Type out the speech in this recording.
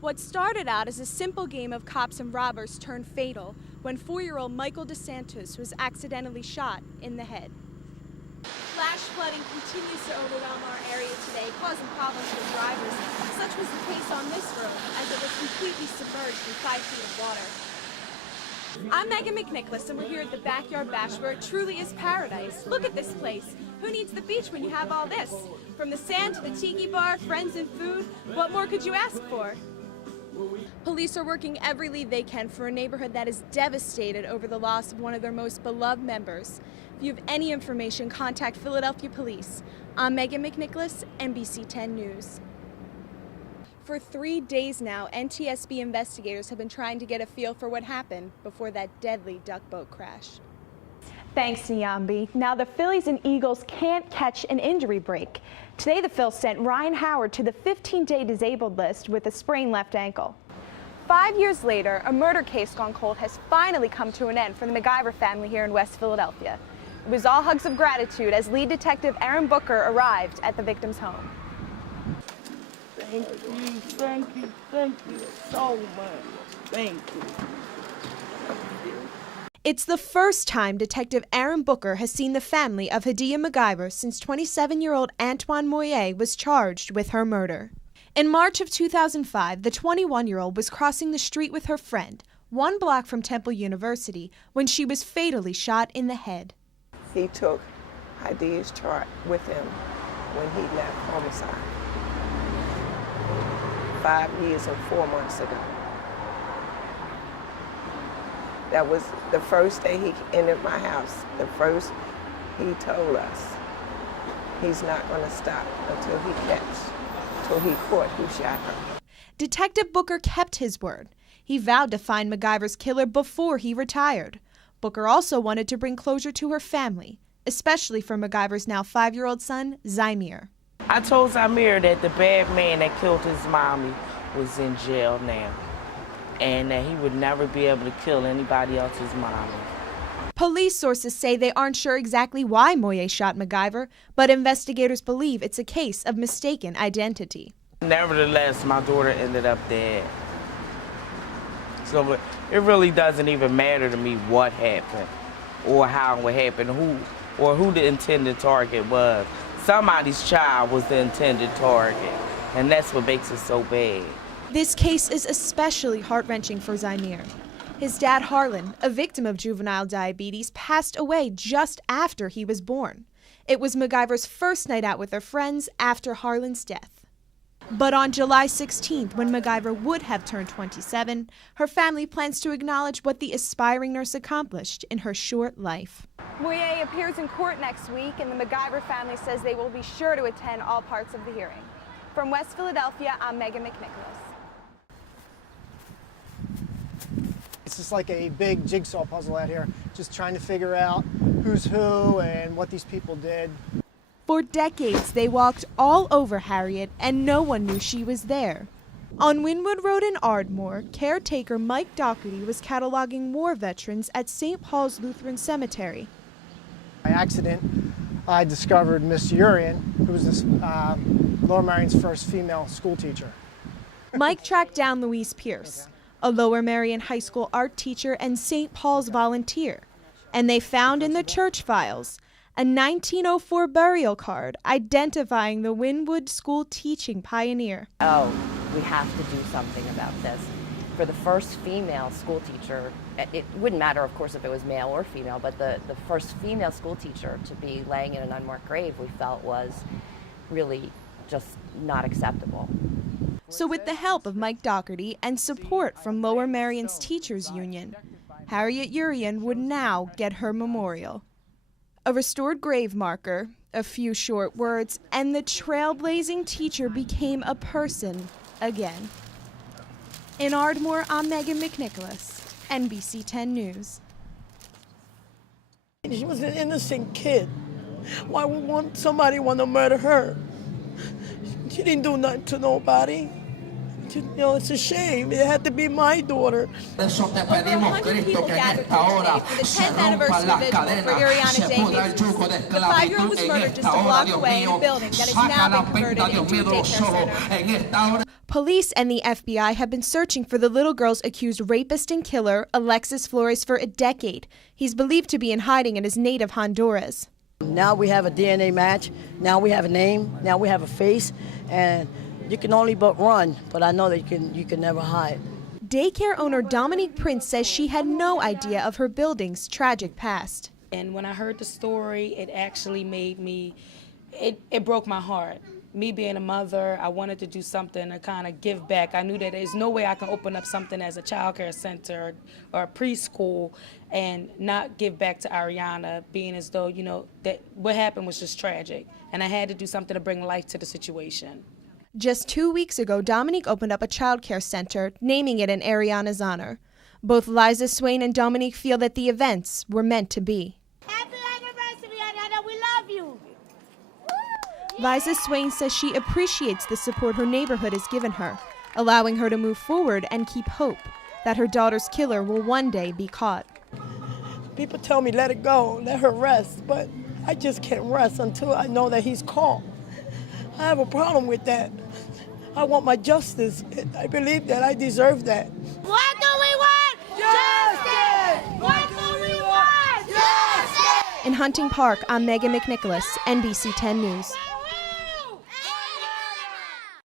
What started out as a simple game of cops and robbers turned fatal when 4-year-old Michael DeSantis was accidentally shot in the head. Flash flooding continues to overwhelm our area today, causing problems for drivers. Such was the case on this road, as it was completely submerged in 5 feet of water. I'm McNicholas, and we're here at the Backyard Bash, where it truly is paradise. Look at this place. Who needs the beach when you have all this? From the sand to the tiki bar, friends and food, what more could you ask for? Police are working every lead they can for a neighborhood that is devastated over the loss of one of their most beloved members. If you have any information, contact Philadelphia Police. I'm McNicholas, NBC 10 News. For 3 days now, NTSB investigators have been trying to get a feel for what happened before that deadly duck boat crash. Thanks, Nyambi. Now the Phillies and Eagles can't catch an injury break. Today the Phils sent Ryan Howard to the 15-day disabled list with a sprained left ankle. 5 years later, a murder case gone cold has finally come to an end for the MacGyver family here in West Philadelphia. It was all hugs of gratitude as lead detective Aaron Booker arrived at the victim's home. Thank you so much. Thank you. It's the first time Detective Aaron Booker has seen the family of Hadia MacGyver since 27-year-old Antoine Moyer was charged with her murder. In March of 2005, the 21-year-old was crossing the street with her friend, 1 block from Temple University, when she was fatally shot in the head. He took Hadia's chart with him when he left homicide 5 years and 4 months ago. That was the first day he entered my house. The first he told us he's not going to stop until he caught who shot her. Detective Booker kept his word. He vowed to find MacGyver's killer before he retired. Booker also wanted to bring closure to her family, especially for MacGyver's now 5-year-old son, Zymir. I told Zymir that the bad man that killed his mommy was in jail now, and that he would never be able to kill anybody else's mommy. Police sources say they aren't sure exactly why Moyer shot MacGyver, but investigators believe it's a case of mistaken identity. Nevertheless, my daughter ended up dead. So it really doesn't even matter to me what happened or how it happened, who the intended target was. Somebody's child was the intended target, and that's what makes it so bad. This case is especially heart-wrenching for Zymir. His dad, Harlan, a victim of juvenile diabetes, passed away just after he was born. It was MacGyver's first night out with her friends after Harlan's death. But on July 16th, when MacGyver would have turned 27, her family plans to acknowledge what the aspiring nurse accomplished in her short life. Moyer appears in court next week, and the MacGyver family says they will be sure to attend all parts of the hearing. From West Philadelphia, I'm McNicholas. It's just like a big jigsaw puzzle out here, just trying to figure out who's who and what these people did. For decades, they walked all over Harriet, and no one knew she was there. On Wynwood Road in Ardmore, caretaker Mike Doherty was cataloging war veterans at St. Paul's Lutheran Cemetery. By accident, I discovered Miss Urian, who was Lower Marion's first female school teacher. Mike tracked down Louise Pierce, a Lower Marion High School art teacher and St. Paul's volunteer, and they found in the church files a 1904 burial card identifying the Wynwood school teaching pioneer. Oh, we have to do something about this. For the first female school teacher, it wouldn't matter, of course, if it was male or female, but the first female school teacher to be laying in an unmarked grave, we felt was really just not acceptable. So with the help of Mike Doherty and support from Lower Marion's Teachers Union, Harriet Urian would now get her memorial. A restored grave marker, a few short words, and the trailblazing teacher became a person again. In Ardmore, I'm McNicholas, NBC 10 News. She was an innocent kid. Why would somebody want to murder her? She didn't do nothing to nobody. You know, it's a shame. It had to be my daughter. Over 100 people gathered here today for the 10th anniversary vigil for Iriana Davis. The 5-year-old was murdered just a block away in a building that is now been converted into a daycare center. Police and the FBI have been searching for the little girl's accused rapist and killer, Alexis Flores, for a decade. He's believed to be in hiding in his native Honduras. Now we have a DNA match, now we have a name, now we have a face, and you can only but run, but I know that you can never hide. Daycare owner Dominique Prince says she had no idea of her building's tragic past. And when I heard the story, it actually made me, it broke my heart. Me being a mother, I wanted to do something to kind of give back. I knew that there's no way I can open up something as a child care center or a preschool and not give back to Ariana, being as though, you know, that what happened was just tragic. And I had to do something to bring life to the situation. Just 2 weeks ago, Dominique opened up a child care center, naming it in Ariana's honor. Both Liza Swain and Dominique feel that the events were meant to be. Happy anniversary, Ariana. We love you. Liza Swain says she appreciates the support her neighborhood has given her, allowing her to move forward and keep hope that her daughter's killer will one day be caught. People tell me let it go, let her rest, but I just can't rest until I know that he's caught. I have a problem with that. I want my justice. I believe that I deserve that. What do we want? Justice! What do we want? Justice! In Hunting Park, I'm Megan McNicholas, NBC 10 News.